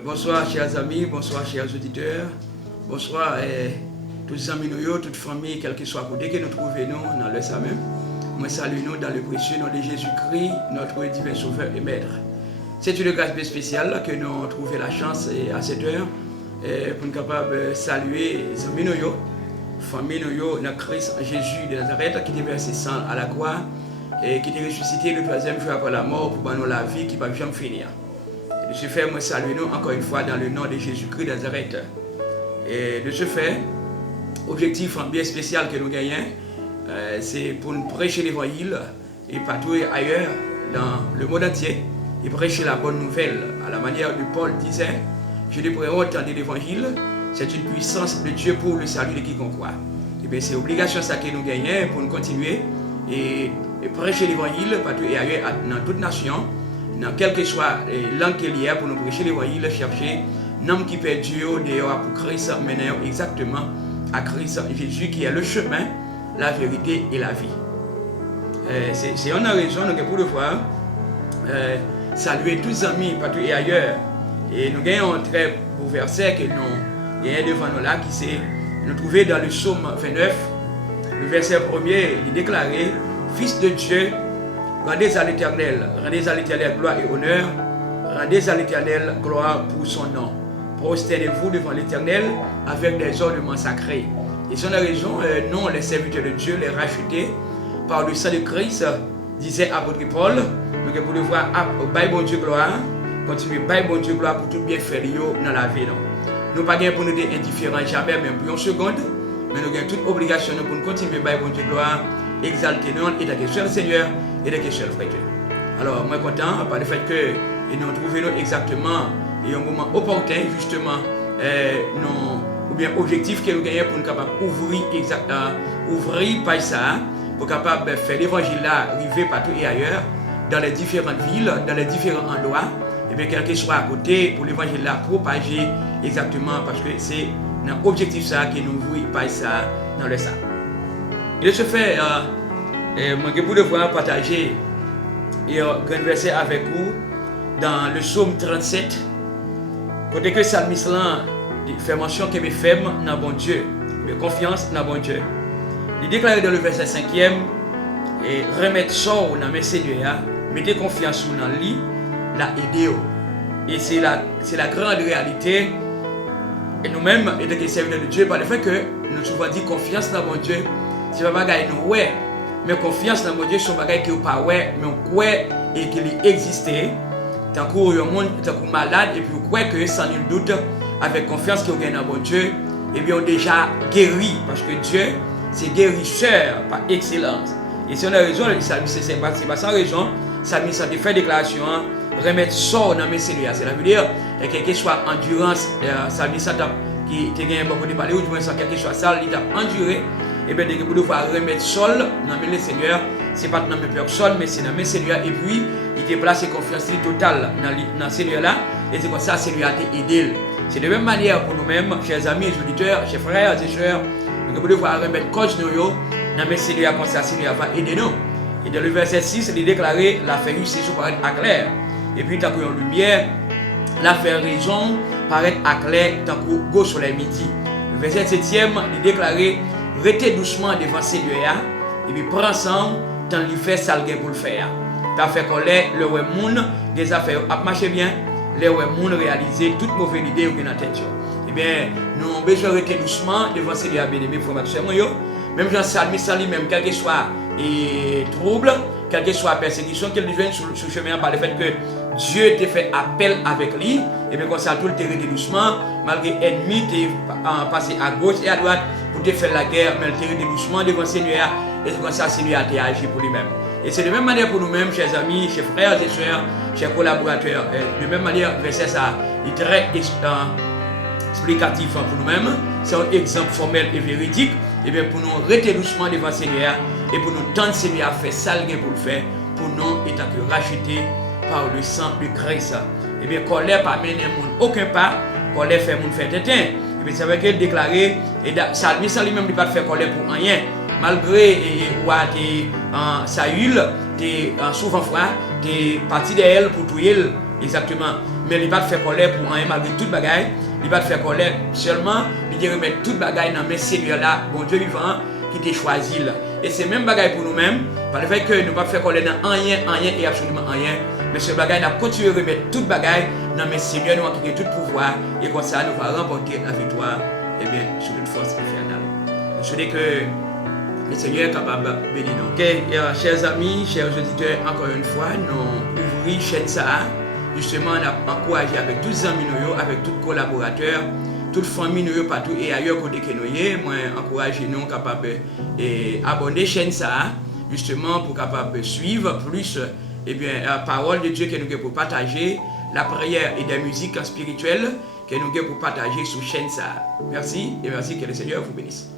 Bonsoir chers amis, bonsoir chers auditeurs, bonsoir tous les amis, toute famille, quel que soit côté que nous trouvons nous dans le ça même. Moi salue nous dans le précieux nom de Jésus-Christ, notre divin sauveur et maître. C'est une grâce spéciale que nous avons trouvé la chance à cette heure pour nous capables de saluer les amis, famille dans Christ Jésus de Nazareth qui est versé sang à la croix et qui est ressuscité le troisième jour après la mort pour nous la vie qui ne va jamais finir. De ce fait, moi salue nous encore une fois dans le nom de Jésus-Christ de Nazareth. Et de ce fait, objectif bien spécial que nous gagnons, c'est pour nous prêcher l'évangile et partout ailleurs dans le monde entier et prêcher la bonne nouvelle à la manière de Paul disait, je ne pourrais entendre l'évangile, c'est une puissance de Dieu pour le salut de quiconque croit. Et bien c'est obligation ça que nous gagnons pour nous continuer et prêcher l'évangile partout et ailleurs dans toute nation. Dans quelle que soit langue qu'il y a pour nous prêcher l'évangile, chercher l'homme qui perd Dieu dehors pour Christ, mener exactement à Christ Jésus qui est le chemin, la vérité et la vie. C'est une raison que pour le voir, saluer tous les amis partout et ailleurs. Et nous gagnons un très beau verset que nous gagnons devant nous là, qui s'est nous trouvé dans le psaume 29, le verset 1er, il déclarait, Fils de Dieu, rendez à l'Éternel gloire et honneur, rendez à l'Éternel gloire pour son nom. Prosternez-vous devant l'Éternel avec des ornements sacrés. Et c'est la raison, nous, les serviteurs de Dieu, les rachetés par le sang de Christ, disait apôtre Paul, donc pour le voir, bye bon Dieu gloire, continuez, bye bon Dieu gloire pour tout bien faire dans la vie. Nous ne pas pour nous être indifférents jamais, même pour une seconde, mais nous avons toute obligation pour nous continuer, bye bon Dieu gloire, exalter nous et que seul Seigneur et que seul frère. Alors, moi content par le fait que nous trouvons exactement et un moment opportun justement ou bien objectif que nous gagnons pour nous capable ouvrir par ça pour capable faire l'évangile là arriver partout et ailleurs dans les différentes villes, dans les différents endroits et bien quel que soit à côté pour l'évangile là propager exactement parce que c'est un objectif ça que nous ouvrons par ça dans le ça. Et de ce fait moi je voulais voir partager un verset avec vous dans le psaume 37 côté que Salmis fait mention que mes femmes dans bon Dieu, mes confiance dans bon Dieu. Il déclare dans le verset 5e et remettre sort dans mes seigneurs, mettez confiance dans lui, la aider. Et c'est la grande réalité. Et nous-mêmes, et que serviteurs de Dieu, par le fait que nous souvent dit confiance dans mon Dieu, c'est pas bagaille nous ouais, mais confiance dans mon Dieu, c'est bagaille qui n'est pas ouais, mais on croit et qu'il existait. Tant qu'on est malade et puis on croit que sans nul doute, avec confiance qu'il y a dans mon Dieu, et bien on est déjà guéri parce que Dieu c'est guérisseur par excellence. Et si on a raison, c'est pas sans raison, ça me fait déclaration, remettre sort dans mes cellules. C'est-à-dire, quelle que soit endurance, ça qui te gagne beaucoup de parler, ou du moins quel que soit ça, il a enduré, et bien de pouvoir remettre sol dans mes seigneurs, c'est pas dans mes personnes, mais c'est dans mes seigneurs, et puis il te place confiance totale dans ces là et c'est comme ça, c'est lui a aidé. C'est de même manière pour nous-mêmes, chers amis et auditeurs, chers frères et sœurs, nous pouvons devoir remettre cause dans mes cellules comme ça, c'est lui va aider nous. Et dans le verset 6, il déclarait l'affaire c'est pour paraître à clair. Et puis, tant qu'il y a une lumière, l'affaire raison paraît à clair tant qu'il y a soleil midi. Le verset 7e, il déclarait restez doucement devant Seigneur et puis prends ensemble tant qu'il fait ça pour le faire. T'as fait qu'on le monde des affaires a marché bien, le monde réaliser toute mauvaise idée ou dans la tête. Eh bien, nous avons besoin de rester doucement devant Seigneur bien-aimé, frères et sœurs. Même Jean Salmi, même quel que soit trouble, quelle que soit persécution qu'il vienne sur le chemin par le fait que Dieu t'a fait appel avec lui, et bien comme ça tout le terrain doucement, malgré l'ennemi t'est passé à gauche et à droite pour te faire la guerre, mais le terrain doucement devant Seigneur, et c'est comme ça Seigneur a agi pour lui-même. Et c'est de la même manière pour nous-mêmes, chers amis, chers frères et sœurs, chers collaborateurs. De la même manière, verset ça est très explicatif pour nous-mêmes. C'est un exemple formel et véridique. Et bien pour nous rester doucement devant le Seigneur et pour nous tendre Seigneur à faire ça pour le faire, pour nous étant que rachetés par le sang de Christ. Et bien colère pas mener aucun pas, colère fait mon faire tétin. Et bien c'est vrai qu'il déclaré et Salmi sans lui-même ne pas faire colère pour rien. Malgré Saül, souvent fois, t'es parti d'elle pour tuer exactement. mais il va te faire colère pour rien malgré toute bagaille. Il va te faire colère seulement, il dit remettre toute bagaille dans mes Seigneur là, bon Dieu vivant, qui t'a choisi là. Et c'est même bagaille pour nous-mêmes, par le fait que nous ne pas faire colère dans rien et absolument rien. Mais ce bagaille, nous continuer à remettre toute bagaille dans mes Seigneur, nous avons tout pouvoir, et comme ça, nous allons remporter la victoire, et bien, sur une force infernale. Je souhaite que le Seigneur est capable de bénir nous. Okay. Chers amis, chers auditeurs, encore une fois, nous ouvrons chaîne ça. Justement, on a encouragé avec tous les amis, avec tous les collaborateurs, toute famille partout et ailleurs côté que nous sommes. Moi, encourager nous capables d'abonner chaîne ça, justement pour capable suivre plus la parole de Dieu que nous avons pour partager, la prière et des musiques spirituelles que nous avons pour partager sur chaîne ça. Merci et merci que le Seigneur vous bénisse.